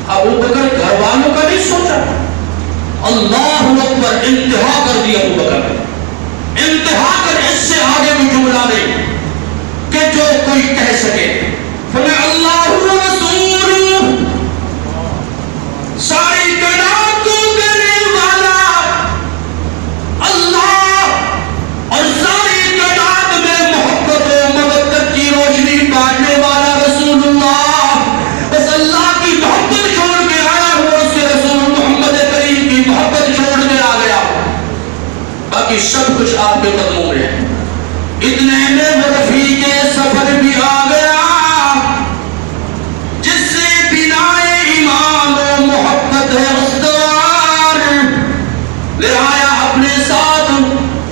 ابو بکر گھر والوں کا نہیں سوچا، اللہ اکبر، انتہا کر دی ابو بکر، انتہا کر، اس سے آگے بھی جملہ نہیں کہ جو کوئی کہہ سکے۔ فرمایا اللہ رسول، ساری کائنات کو کرنے والا اللہ اور ساری کائنات میں محبت و مودت کی روشنی بانٹنے والا رسول اللہ، بس اللہ کی محبت چھوڑ کے آیا ہو، اس کے رسول محمد کریم کی محبت چھوڑ کے آ گیا، باقی سب کچھ آپ کے قدموں میں ہے۔ اتنے میں وہ رفیق سفر بھی آ گیا، جس سے بنائے ایمان و محبت ہے استوار، لے آیا اپنے ساتھ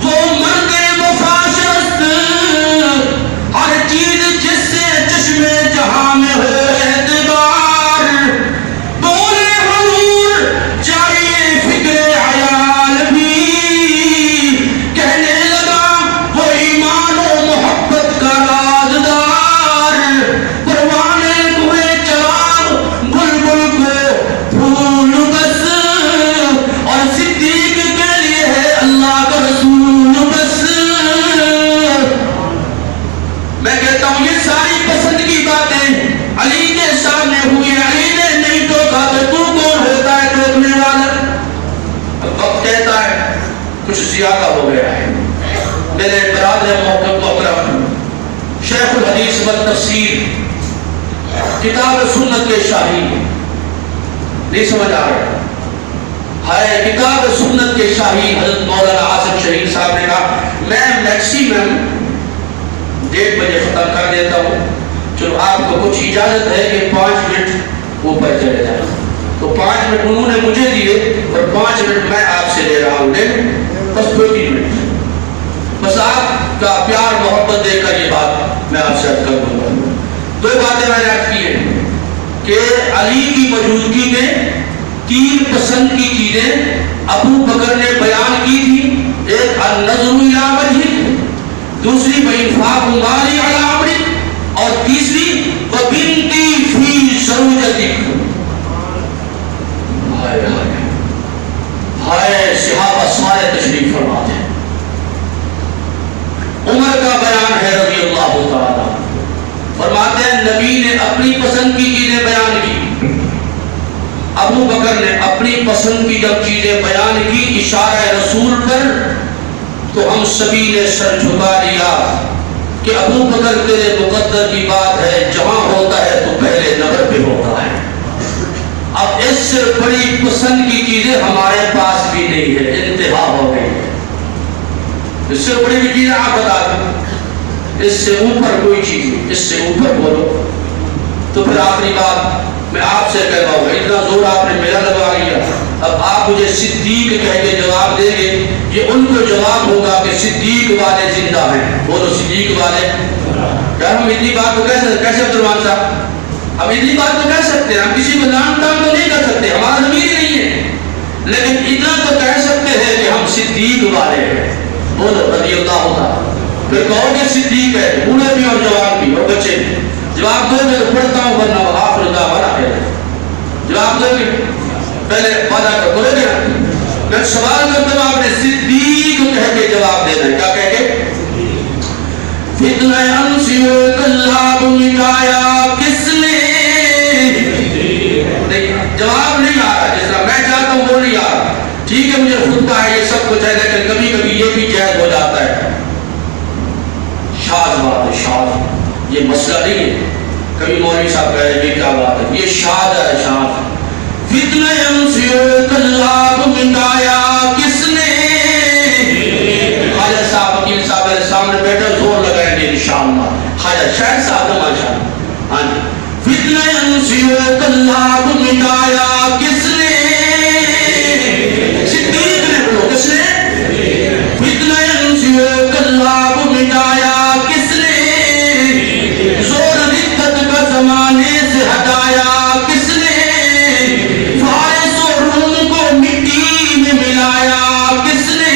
وہ مرد مفاشرت، ہر چیز جس سے چشمے جہاں میں ہو اعتبار، بولے حضور چاہیے فکر عیال بھی، کہنے لگا وہ ایمان و محبت کا رازدار، پروانے کوئے چراغ بلبل کو پھول بس، اور صدیق کے لیے ہے اللہ کا رسول بس۔ میں کہتا ہوں یہ ساری پسند کی باتیں علی کے سامنے ہوئی، علی نے نہیں ٹوکا تو تو کون ہوتا ہے ٹوکنے والا؟ اب وقت کہتا ہے کچھ زیادہ ہو گیا ہے۔ میرے برادر محترم شیخ الحدیث والتفسیر کتاب سنت کے شاہی، نہیں سمجھ آ رہا ہے، کتاب سنت کے شاہی حضرت مولانا عاصم شہید صاحب نے کہا میں میکسیمم 1:30 بجے ختم کر دیتا ہوں، چلو آپ کو کچھ اجازت ہے کہ 5 منٹ اوپر چلے جائیں، تو 5 منٹ انہوں نے مجھے دیے اور 5 منٹ میں آپ سے لے رہا ہوں، بس 2-3 منٹ، بس آپ کا پیار محبت دے کر یہ بات میں آپ سے عرض کر دوں گا۔ 2 باتیں میں نے عرض کی ہیں کہ علی کی موجودگی میں 3 پسند کی چیزیں ابو بکر نے بیان کی تھی، ایک النظر الی وجہہ، دوسری بانفاق مالی علی امرک، اور تیسری وبنتی فی زوجتک۔ ہائے ہائے ہائے، صحابہ سارے تشریف فرماتے ہیں۔ عمر کا بیان ہے رضی اللہ تعالیٰ، فرماتے ہیں نبی نے اپنی پسند کی چیزیں بیان کی، ابو بکر نے اپنی پسند کی جب چیزیں بیان کی اشارہ رسول پر، تو ہم سبھی نے سر جھکا لیا کہ ابو بکر تیرے مقدر کی بات ہے، جہاں ہوتا ہے تو پہلے نمبر پہ ہوتا ہے۔ اب اس سے بڑی پسند کی چیزیں ہمارے پاس بھی نہیں ہے، انتہا ہو گئی ہے۔ اس سے بڑی بھی چیزیں آپ بتا دیں، اس سے اوپر کوئی چیز نہیں، اس سے اوپر بولو۔ تو پھر آخری بات میں آپ سے کہہ رہا ہوں، اتنا زور آپ نے میرا لگا لیا، اب آپ مجھے صدیق کہہ کے جواب دیں گے، یہ ان کو جواب ہوگا کہ صدیق والے زندہ ہیں، بولو صدیق والے۔ کیا ہم اتنی بات کو کہہ سکتے؟ کیسے عبد الرحمان صاحب ہم اتنی بات کو کہہ سکتے ہیں؟ ہم کسی کو لان تان تو نہیں کر سکتے، ہمارا ضمیر ہی نہیں ہے، لیکن اتنا تو کہہ سکتے ہیں کہ ہم صدیق والے ہیں، بولو رضی اللہ تعالیٰ۔ پھر کہو گے صدیق ہے، بوڑھے بھی اور جوان بھی اور بچے بھی، جواب دو میں تو پڑھتا ہوں، ورنہ آخر دعوانا کہتے ہیں، جواب دو گے پہلے وعدہ کرو گے نا، میں سوال کرتا ہوں، آپ نے صدیق کہہ کے جواب دینا ہے، کیا کہہ کے؟ فتنہ انسی و کلاب مٹایا کس نے؟ جواب نہیں آ رہا، جس طرح میں چاہتا ہوں وہ نہیں آ رہا۔ ٹھیک ہے مجھے خطبہ ہے، یہ سب کچھ ہے، لیکن کبھی کبھی یہ بھی جائز ہو جاتا ہے۔ شاذ مسئلہ نہیں ہے. کبھی مولوی صاحب کہہ رہے ہیں کیا بات ہے, یہ شاد ہے, شاد. فتنہ انسیوں کلاب مٹایا کس نے, خواجہ صاحب وکیل صاحب میرے سامنے بیٹھے زور لگائیں گے انشاءاللہ. خواجہ شاعر صاحب نے ماشاء اللہ. ہاں جی. فتنہ انسیوں کلاب مٹایا کس نے, صدیق نے, بولو کس نے, فتنہ انسیوں کلاب مٹایا کس نے, زور ردت کا زمانے سے ہٹایا کس نے, فارس و روم کو مٹی میں ملایا کس نے,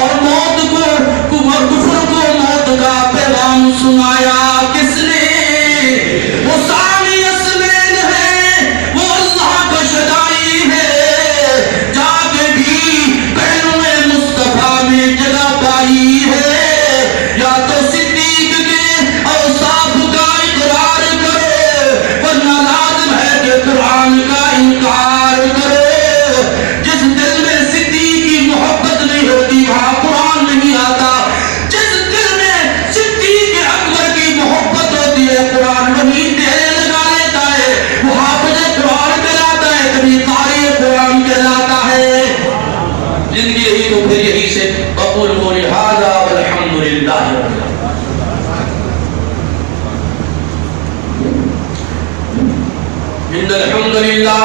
اور موت کو کفر کو موت کا پیغام سنایا کس نے. وہ ثانی اسمین ہے, وہ اللہ کا شدائی ہے, جا کے بھی پہلو مصطفیٰ میں جگہ پائی ہے. یا تو صدیق کے اوصاف کا اقرار کرو, ورنہ لازم ہے کہ قرآن کا انکار کرو. جس دل میں صدیق کی محبت نہیں ہوتی وہاں قرآن نہیں آتا. جس دل میں صدیق اکبر کی محبت ہوتی ہے قرآن وہیں ڈیرے لگا لیتا ہے, وہ حافظ قرآن کہلاتا ہے, کبھی قاری قرآن کہلاتا ہے. زندگی یہی تو پھر یہی سے قبول قولی ھذا والحمدللہ رب العالمین. ان الحمد للہ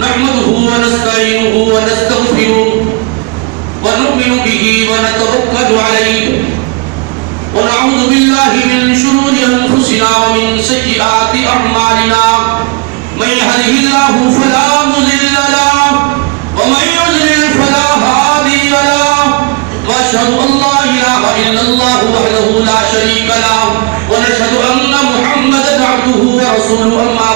نحمده ونستعینه ونستغفره ونؤمن به ونتوکل علیہ ونعوذ باللہ من شرور انفسنا ومن سیئات اعمالنا. من يهده الله فلا مضل له ومن يضلل فلا هادي له, واشهد ان لا اله الا الله وحده لا شريك له, ونشهد ان محمدا عبده ورسوله. اما